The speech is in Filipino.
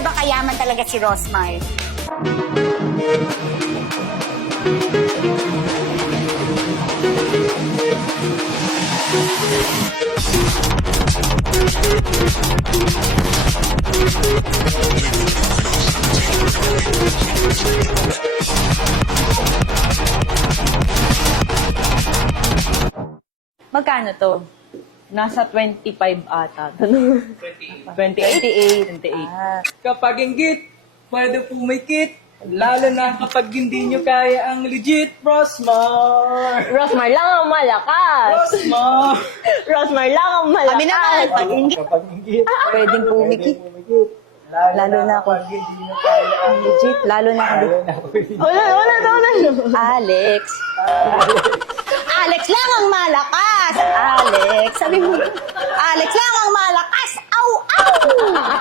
na ba kayaman talaga si Rosmar? Magkano to? Nasa 25 ata. 28. 28. Kapag inggit, pwede pumikit. Lalo na kapag hindi nyo kaya ang legit, Rosmar! Rosmar lang ang malakas. Rosmar! Rosmar lang ang malakas. Kami naman, pag inggit, Kapag inggit, pwedeng pumikit. pumikit. Lalo na kapag hindi nyo kaya ang Legit, lalo na kami. Wala. Alex. Alex lang ang malakas. Alex. Sabi mo, Alex lang ang malakas. Au, au!